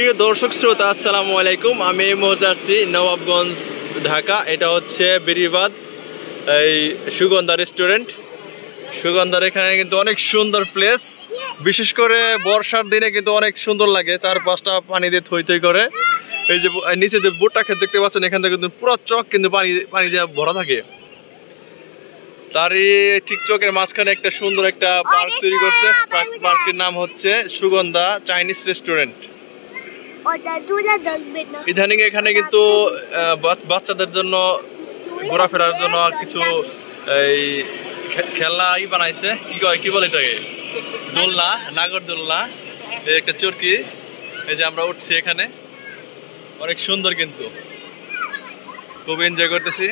প্রিয় দর্শক শ্রোতা আসসালামু আলাইকুম। আমি এই মুহূর্তে আছি নবাবগঞ্জ, ঢাকা। এটা হচ্ছে বেরিবাদ এই সুগন্ধা রেস্টুরেন্ট। সুগন্ধার এখানে কিন্তু অনেক সুন্দর প্লেস, বিশেষ করে বর্ষার দিনে কিন্তু অনেক সুন্দর লাগে। চারপাশটা পানি দিয়ে থই থই করে। এই যে নিচে যে বোটটা খেতে দেখতে পাচ্ছেন, এখান থেকে কিন্তু পুরো চক কিন্তু পানি দিয়ে ভরা থাকে। তারই ঠিক চকের মাঝখানে একটা সুন্দর একটা পার্ক তৈরি করছে। পার্কটির নাম হচ্ছে সুগন্ধা চাইনিজ রেস্টুরেন্ট। ইদানিং এখানে কিন্তু বাচ্চাদের জন্য ঘোরাফেরার জন্য কিছু এই খেলনাই বানাইছে। কি বলে এটাকে? দোলনা, নাগরদোলনা, একটা চরকি। এই যে আমরা উঠছি এখানে, অনেক সুন্দর, কিন্তু খুব এনজয় করতেছি।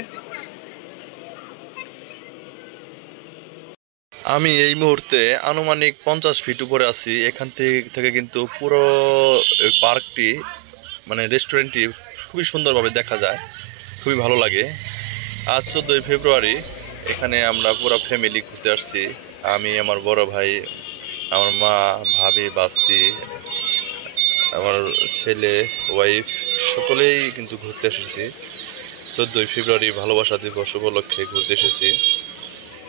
আমি এই মুহূর্তে আনুমানিক 50 ফিট উপরে আছি। এখান থেকে কিন্তু পুরো পার্কটি মানে রেস্টুরেন্টটি খুবই সুন্দরভাবে দেখা যায়, খুবই ভালো লাগে। আজ 14ই ফেব্রুয়ারি। এখানে আমরা পুরো ফ্যামিলি ঘুরতে আসছি। আমি, আমার বড় ভাই, আমার মা, ভাবি, বাস্তি, আমার ছেলে, ওয়াইফ, সকলেই কিন্তু ঘুরতে এসেছি। 14ই ফেব্রুয়ারি ভালোবাসা দিবস উপলক্ষে ঘুরতে এসেছি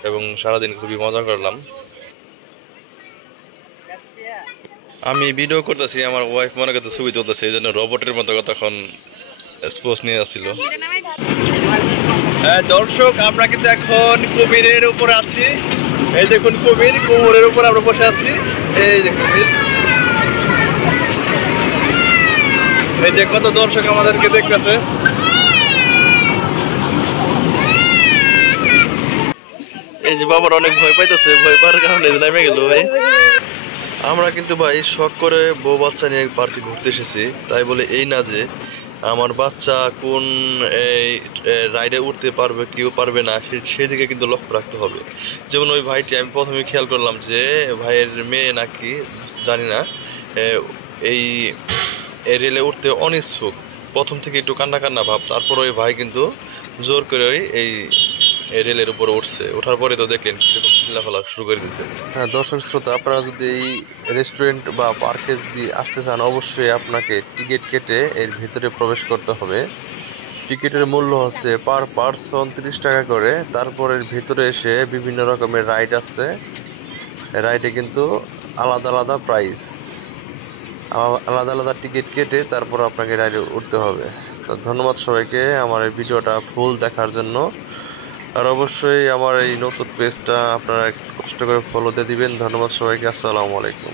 এবং সারাদিন খুবই মজা করলাম। আমি ভিডিও করতেছি, আমার ওয়াইফ মনে করতে ছবি তুলতেছে, এই জন্য রোবটের মতো তখন পোজ নিয়ে আসছিল। হ্যাঁ দর্শক, আমরা কিন্তু এখন কুমিরের উপরে আছি। এই দেখুন কুমিরের উপরে আমরা বসে আছি। এই যে কুমির, এই যে কত দর্শক আমাদেরকে দেখতেছে। এই যে বাবার অনেক ভয় পাইতেছে, ভয় পাওয়ার কারণে নেমে গেল ভাই। আমরা কিন্তু ভাই শখ করে বউ বাচ্চা নিয়ে পার্কে ঘুরতে এসেছি। তাই বলে এই না যে আমার বাচ্চা কোন এই রাইডে উঠতে পারবে কেউ পারবে না, সেদিকে কিন্তু লক্ষ্য রাখতে হবে। যেমন ওই ভাইটি, আমি প্রথমে খেয়াল করলাম যে ভাইয়ের মেয়ে নাকি জানি না এই রেলে উঠতে অনিচ্ছুক। প্রথম থেকে একটু কান্না ভাব, তারপর ওই ভাই কিন্তু জোর করে এই রেলের উপরে উঠছে। ওঠার পরে তো দেখলেন কিরকম চিল্লাফালা শুরু করে দিয়েছে। হ্যাঁ দর্শক শ্রোতা, আপনারা যদি এই রেস্টুরেন্ট বা পার্কে যদি আসতে চান, অবশ্যই আপনাকে টিকিট কেটে এর ভিতরে প্রবেশ করতে হবে। টিকিটের মূল্য হচ্ছে পার পারসন 30 টাকা করে। তারপরের ভিতরে এসে বিভিন্ন রকমের রাইড আছে। রাইডে কিন্তু আলাদা আলাদা প্রাইস, আলাদা আলাদা টিকিট কেটে তারপর আপনাকে রাইডে উঠতে হবে। তো ধন্যবাদ সবাইকে আমার এই ভিডিওটা ফুল দেখার জন্য। আর অবশ্যই আমার এই নতুন পেজটা আপনারা কষ্ট করে ফলো দিয়ে দিবেন। ধন্যবাদ সবাইকে। আসসালামু আলাইকুম।